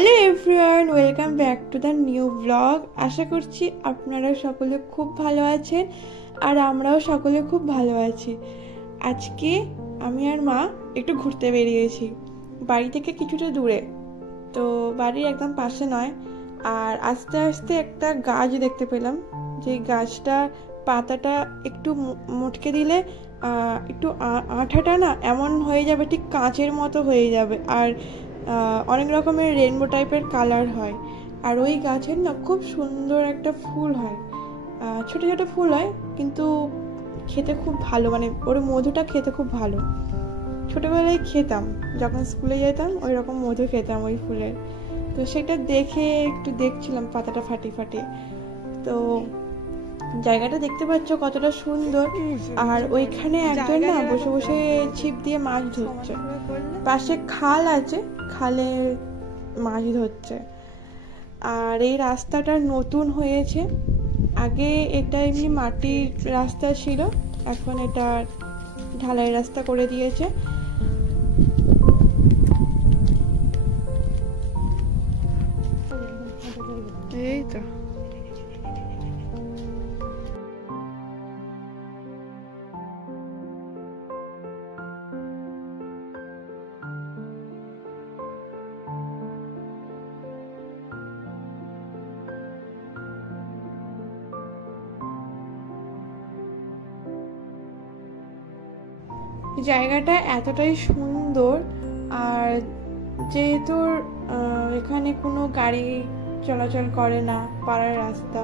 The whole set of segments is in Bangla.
Hello everyone, welcome back to the new blog. আশা করছি আপনারা সকলে খুব ভালো আছেন আর আমরাও সকলে খুব ভালো আছি। আজকে আমি আর মা একটু ঘুরতে বেরিয়েছি, বাড়ি থেকে কিছুটা দূরে, তো বাড়ির একদম পাশে নয়। আর আস্তে আস্তে একটা গাছ দেখতে পেলাম, যে গাছটা পাতাটা একটু মুটকে দিলে একটু আঠাটা না এমন হয়ে যাবে, ঠিক কাঁচের মতো হয়ে যাবে, আর অনেক রকমের রেনবো টাইপের কালার হয়। আর ওই গাছের না খুব সুন্দর একটা ফুল হয়, ছোট ছোট ফুল হয়, কিন্তু খেতে খুব ভালো, মানে ওর মধুটা খেতে খুব ভালো। ছোটোবেলায় খেতাম, যখন স্কুলে যেতাম ওই রকম মধু খেতাম ওই ফুলের। তো সেটা দেখে একটু দেখছিলাম পাতাটা ফাটিয়ে ফাটিয়ে। তো জায়গাটা দেখতে পাচ্ছ কতটা সুন্দর। আর ওইখানে একজন না বসে বসে ছিপ দিয়ে মাছ ধরছে, পাশে খাল আছে, খালে মাছ ধরছে। আর এই রাস্তাটা নতুন হয়েছে, আগে এটা এমনি মাটির রাস্তা ছিল, এখন এটা ঢালাই রাস্তা করে দিয়েছে। এই তো জায়গাটা এতটাই সুন্দর। আর যেহেতু এখানে কোনো গাড়ি চলাচল করে না, পাড়ার রাস্তা,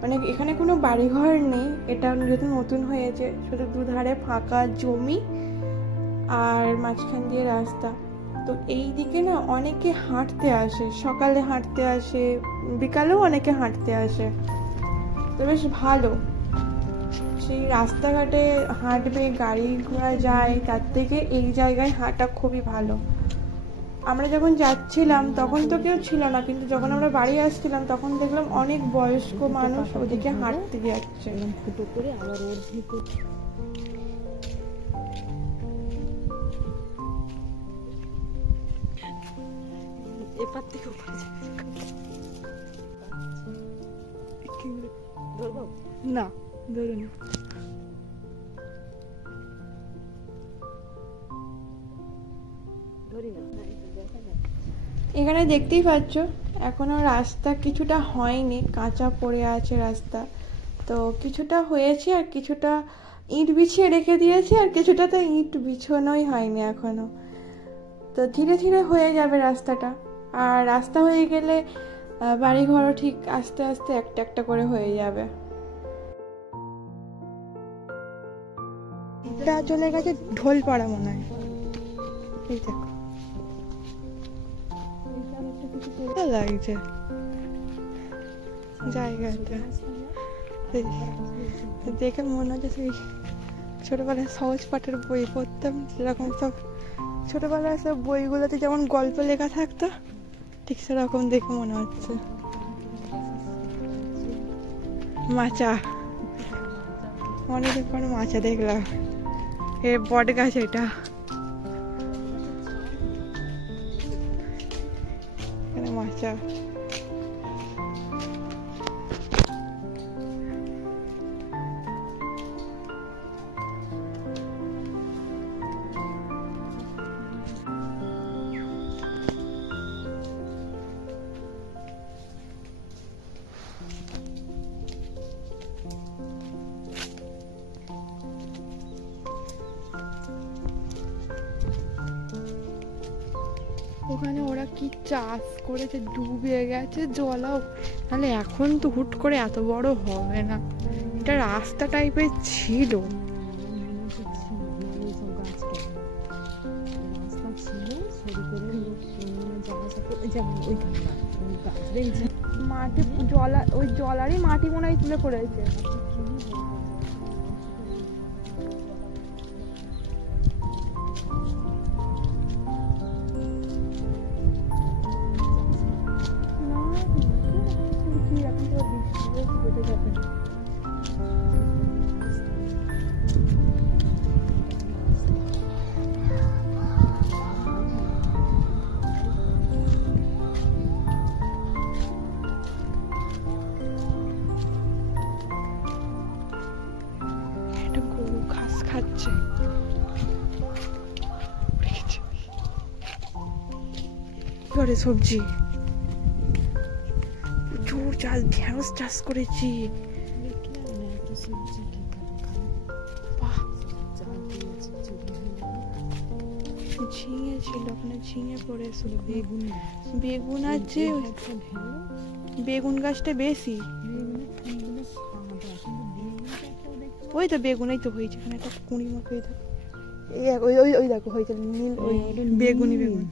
মানে এখানে কোনো বাড়িঘর নেই, এটা যেহেতু নতুন হয়েছে, শুধু দুধারে ফাঁকা জমি আর মাঝখান দিয়ে রাস্তা। তো এই দিকে না অনেকে হাঁটতে আসে, সকালে হাঁটতে আসে, বিকালেও অনেকে হাঁটতে আসে, তো বেশ ভালো। সেই রাস্তাঘাটে হাঁটবে, গাড়ি ঘোড়া যায়, তার থেকে এই জায়গায় হাঁটা খুবই ভালো। আমরা যখন যাচ্ছিলাম তখন তো কেউ ছিল না, কিন্তু যখন আমরা বাড়ি আসছিলাম তখন দেখলাম অনেক বয়স্ক মানুষ ওদিকে হাঁটতে যাচ্ছে। ফুটো করে আবার ওর ভিতর এপার থেকে না ধরুন। এখানে দেখতেই পাচ্ছ এখনো রাস্তা কিছুটা হয়নি, কাঁচা পড়ে আছে রাস্তা। তো কিছুটা হয়েছে আর কিছুটা ইট বিছিয়ে রেখে দিয়েছে, আর কিছুটা তো ইট বিছানোই হয়নি এখনো। তো ধীরে ধীরে হয়ে যাবে রাস্তাটা। আর রাস্তা হয়ে গেলে বাড়িঘরও ঠিক আস্তে আস্তে একটা একটা করে হয়ে যাবে। এটা চলে গেছে ঢোলপাড়া মনে হয়, এই দেখো লাগছে জায়গাটা দেখে মনে হচ্ছে সেই ছোটবেলায় সহজ পাঠের বই পড়তাম, সেরকম সব ছোটবেলায় সব বইগুলোতে যেমন গল্প লেখা থাকতো, ঠিক সেরকম দেখে মনে হচ্ছে। মাচা, অনেকদিন পরে মাচা দেখলাম। এ বট গাছ, এটা মাচা। ওখানে ওরা কি চাষ করেছে, ডুবে গেছে জলাও, তাহলে এখন তো হুট করে এত বড় হবে না। এটা রাস্তা টাইপের ছিল, মাটি জলা, ওই জলারই মাটি মনে হয় তুলে করেছে। একটা গরু ঘাস খাচ্ছে। করে সবজি প্রচুর চাষ, ঢেঁড়স চাষ করেছি। ঝিঙে ছিল ওখানে, ঝিঙে পড়েছিল, বেগুন আছে। বেগুন গাছটা বেশি, ওই তো বেগুন এই তো হয়েছে এখানে একটা কুঁড়ি মতো। ওই দেখো হয়েছে নীল, ওই বেগুনি বেগুন।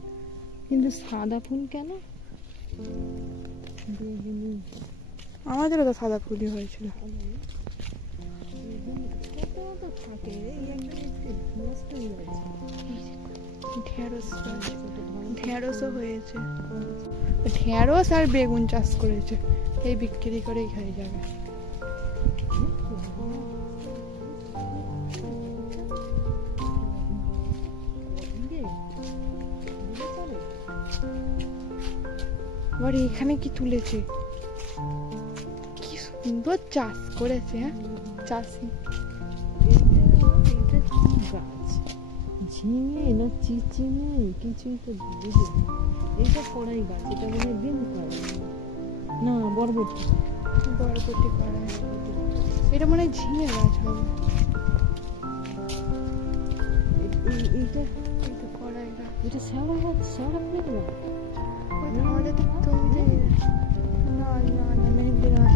কিন্তু সাদা ফুল কেন? আমাদেরও তো সাদা ফুলই হয়েছিল। ঢেঁড়সও হয়েছে, ঢেঁড়স আর বেগুন চাষ করেছে, এই বিক্রি করেই খাই যাবে। আবার এখানে কি তুলেছে, কি সুন্দর চাষ করেছে। হ্যাঁ চাষি গাছ, ঝিঙে না চিচিঙে কিছুই তো বুঝি। এইটা কড়াই গাছ, এটা মানে বিন কড়াই না, বরবটি কড়াই, এটা মানে ঝিঙে গাছ হবে। এইটা কড়াই গাছ, এটা শ্যাওড়া গাছ, শ্যাওড়া ফুলের গাছ। আমাদের তো জমিতে না না না মেহেন্দি নয়।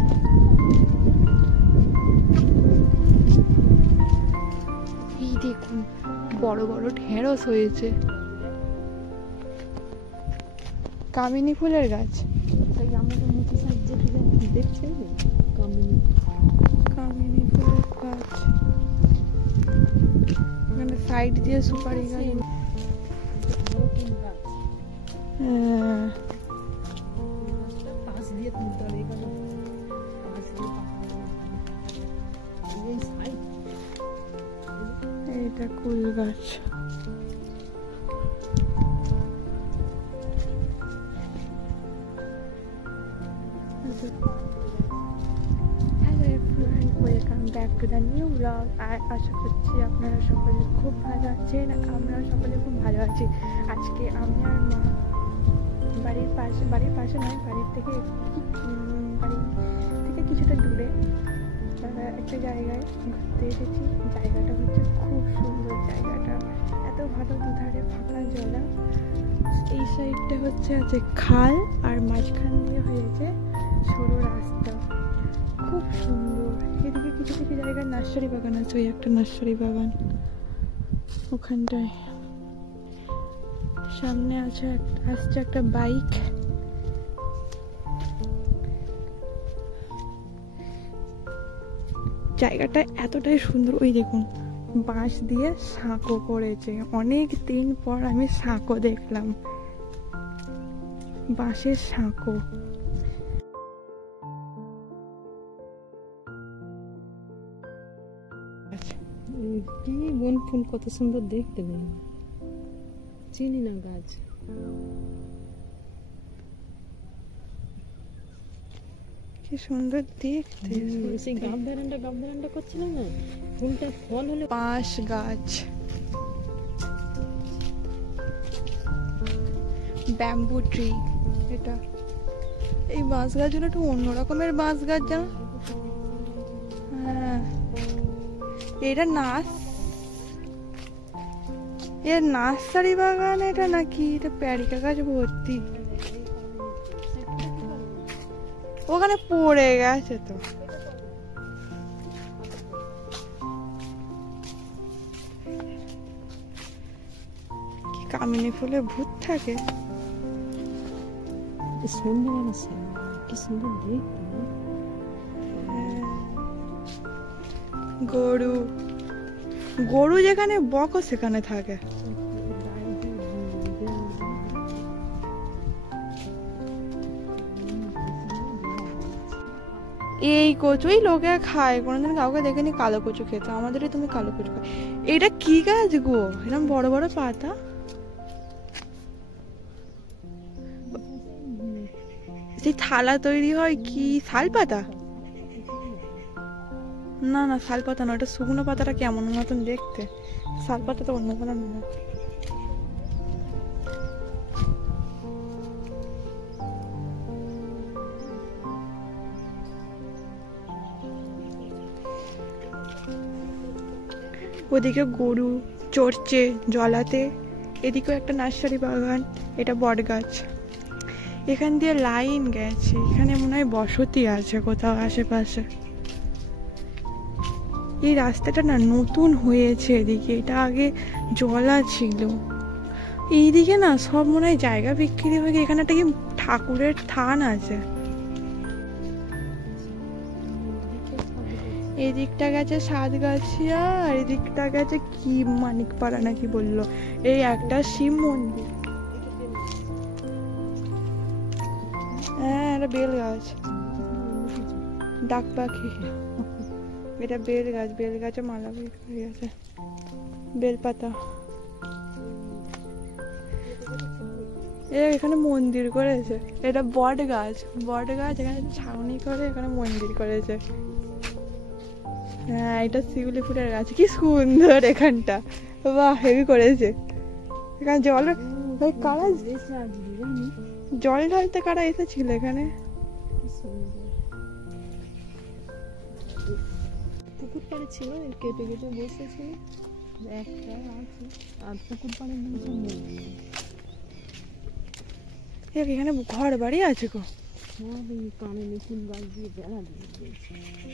এই দেখুন বড় বড় ঢেঁড়স হয়েছে। কামিনী ফুলের গাছ, তাই আমাদের মুচি সাইড যেটা দেখছেন, কামিনী ফুলের গাছ। মানে সাইড দিয়ে সুপারি গাছ। হ্যাঁ পাশ দিয়ে তুলতে হবে, এটা কুল গাছ। Hello everyone, welcome back to the new blog. আর আশা করছি আপনারা সকলে খুব ভালো আছেন, আমরাও সকলে খুব ভালো আছি। আজকে আমি আর মা বাড়ির পাশে নয়, বাড়ি থেকে কিছুটা দূরে একটা জায়গায় ঘুরতে এসেছি। জায়গাটা হচ্ছে খুব সুন্দর, জায়গাটা এত ভালো, দুধারে ফাঁকা জলা। এই সাইডটা হচ্ছে আছে খাল, আর মাঝখান দিয়ে হয়েছে সরু রাস্তা, খুব সুন্দর। এদিকে কিছু কিছু জায়গায় নার্সারি বাগান আছে, ওই একটা নার্সারি বাগান ওখানটায়। সামনে আসছে একটা বাইক। জায়গাটা এতটাই সুন্দর, ওই দেখুন বাঁশ দিয়ে সাঁকো করেছে। অনেক দিন পর আমি সাঁকো দেখলাম, বাঁশের সাঁকো। কি বন ফুল, কত সুন্দর দেখতে। চিনি না গাছ, কি সুন্দর দেখতে। সেই গাব বেরান্ডা করছিলাম না, ফুলটা ফল হলে। বাঁশ গাছ, ব্যাম্বু ট্রি। এটা এই বাঁশ গাছগুলো একটু অন্য রকমের বাঁশ গাছ, জানো? হ্যাঁ এটা নার্সারি বাগান এটা নাকি? এটা প্যারিকা গাছ ভর্তি, ওখানে পড়ে গেছে তো। কি কামিনী ফুলের ভূত থাকে। সন্ধ্যাবেলা কি সুন্দর দেখতে। গরু যেখানে বকো সেখানে থাকে। এই কচুই লোকে খায়, কোনোদিন কাউকে দেখেনি কালো কচু খেতে। আমাদেরই তুমি কালো কচু খায়। এটা কি গাছ গো, এরকম বড় বড় পাতা? সেই থালা তৈরি হয় কি, শাল পাতা? না না শাল পাতা না, ওটা শুকনো পাতাটা কেমন মতন দেখতে, শাল পাতা তো অন্য কোনো না। ওদিকে গরু চড়ছে জলাতে, এদিকেও একটা নার্সারি বাগান, এটা বট গাছ। এখান দিয়ে লাইন গেছে, এখানে মনে হয় বসতি আছে কোথাও আশেপাশে। এই রাস্তাটা না নতুন হয়েছে এদিকে, এটা আগে জলা ছিল। এইদিকে না সব মনে হয় জায়গা বিক্রি হয়ে গিয়ে এখানে একটা কি ঠাকুরের থান আছে। এদিকটা গেছে সাতগাছিয়া, আর এদিকটা গেছে কি মানিকপাড়া নাকি বললো। এই একটা শিব মন্দির, হ্যাঁ এটা বেল গাছ, ডাক পাখি। এটা বেল গাছ, বেল গাছে মালা হয়ে গেছে, বেলপাতা। এখানে মন্দির করেছে, এটা বট গাছ, বট গাছ এখানে ছাউনি করে এখানে মন্দির করেছে। হ্যাঁ এটা শিউলি ফুলের গাছ, কি সুন্দর এখানটা, বাহ হেভি করেছে। এখানে জল কারা, জল ঢালতে কারা এসেছিল এখানে। পুকুর পাড়ে ছিল, কেটে কেটে বসেছিল একটা আছে, আর পুকুর পাড়ে এখানে ঘর বাড়ি আছে গো, কানে ফুল গাছ দিয়ে বেড়া দিয়ে দিয়েছে।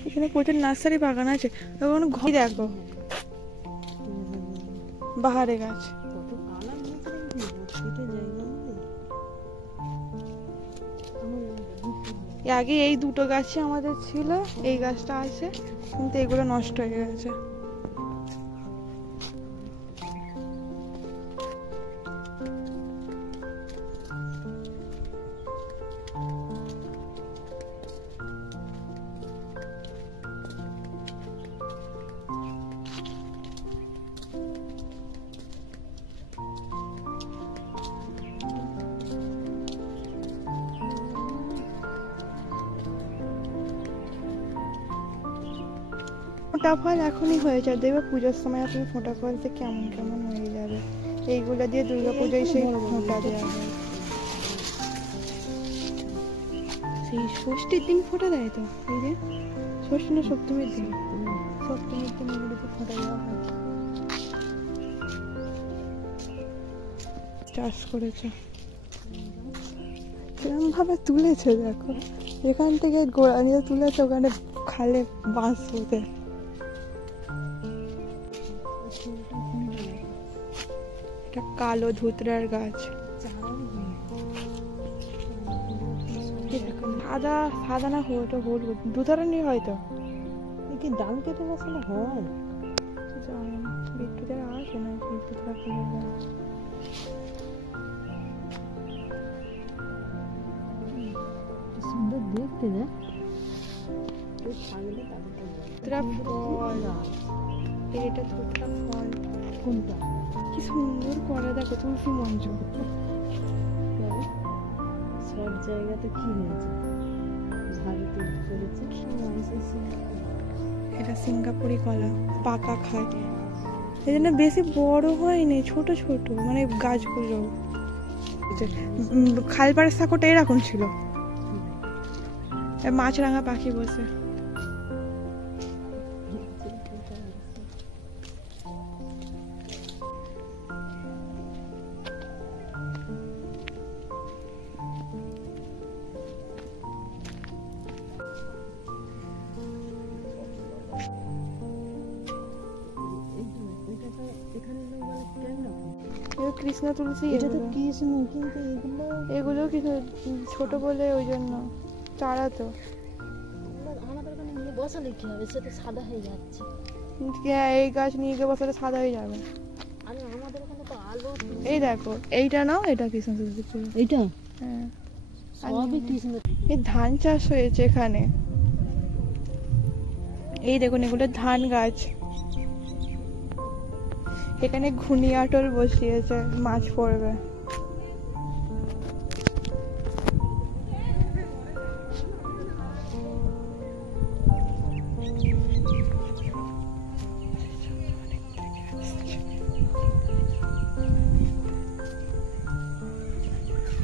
এখানে প্রচুর নার্সারি বাগান আছে। ওখানে ঘর দেখো, বাহারে গাছ, কত কালার জায়গা। আগে এই দুটো গাছই আমাদের ছিল, এই গাছটা আছে কিন্তু এগুলো নষ্ট হয়ে গেছে। ফোঁটা ফল এখনই হয়ে যায়, দেখবে পুজোর সময় আপনি ফোঁটা ফলতে কেমন কেমন হয়ে যাবে। এইগুলো দিয়ে দুর্গা পুজোয় সেই ফোঁটা দেওয়া হয়, সেই ষষ্ঠীর দিন ফোঁটা দেয় তো। এই যে ষষ্ঠী না সপ্তমীর দিন, সপ্তমীর দিন এগুলোতে ফোঁটা দেওয়া হয়। চাষ করেছে কিরম ভাবে তুলেছে দেখো, এখান থেকে গোড়া নিয়ে তুলেছে, ওখানে খালে বাঁশ হতে। এটা কালো ধুতরার গাছ, সাদা সাদা না হতো হলুদ, ধুতরানি হয়তো। কি ডাল কেটে বসালে হয়, বিদ্যুতের আসে না বিদ্যুৎরা ফুলের গাছ। সুন্দর দেখতে না, ফল, এটা ধুতরা ফল। কোনটা কি সুন্দর করে দেখো, তুলসী মঞ্চ। সব জায়গাতে কি হয়েছে, ভারতে করেছে। এটা সিঙ্গাপুরি কলা, পাকা খায়, এই জন্য বেশি বড় হয়নি, ছোট ছোট মানে গাছগুলো। খালপাড়ের সাঁকোটা এরকম ছিল, মাছরাঙা পাখি বসে। কৃষ্ণ তুলসী, এটা তো কৃষ্ণ, কিন্তু এগুলো ছোট বলে ওই জন্য চারা তো। আমাদের ওখানে নিয়ে বসালে কি হবে, সে তো সাদা হয়ে যাচ্ছে। এই গাছ নিয়ে গিয়ে বসালে সাদা হয়ে যাবে। আরে আমাদের ওখানে তো আলো। এই দেখো এইটা নাও, এটা কৃষ্ণ তুলসী ফুল, এইটা হ্যাঁ সবই কৃষ্ণ। এই ধান চাষ হয়েছে এখানে, এই দেখুন এগুলো ধান গাছ। এখানে ঘুনি আটল বসিয়েছে, মাছ পড়বে।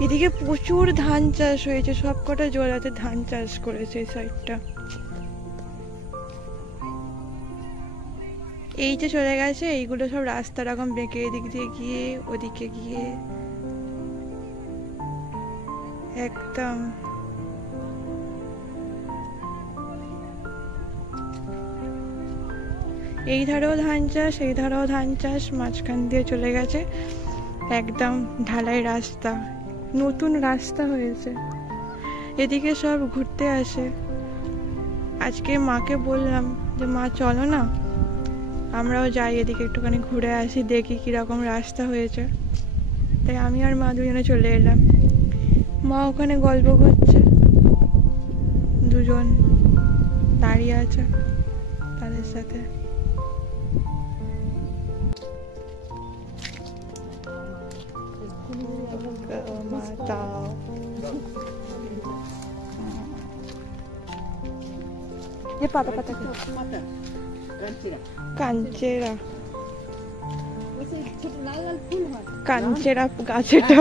এদিকে প্রচুর ধান চাষ হয়েছে, সবকটা জলাতে ধান চাষ করেছে এই সাইডটা। এই যে চলে গেছে, এইগুলো সব রাস্তা রকম বেঁকে এদিক দিয়ে গিয়ে ওদিকে গিয়ে একদম। এই ধারেও ধান চাষ, এই ধারেও ধান চাষ, মাঝখান দিয়ে চলে গেছে একদম ঢালাই রাস্তা, নতুন রাস্তা হয়েছে। এদিকে সব ঘুরতে আসে। আজকে মাকে বললাম যে মা চলো না আমরাও যাই এদিকে, একটুখানি ঘুরে আসি, দেখি কিরকম রাস্তা হয়েছে। তাই আমি আর মা দুজনে চলে এলাম। মা ওখানে গল্প করছে, দুজন দাঁড়িয়ে আছে তাদের সাথে। ये पाता पाता কাঞ্চেরা, কাঞ্চেরা গাছেটা।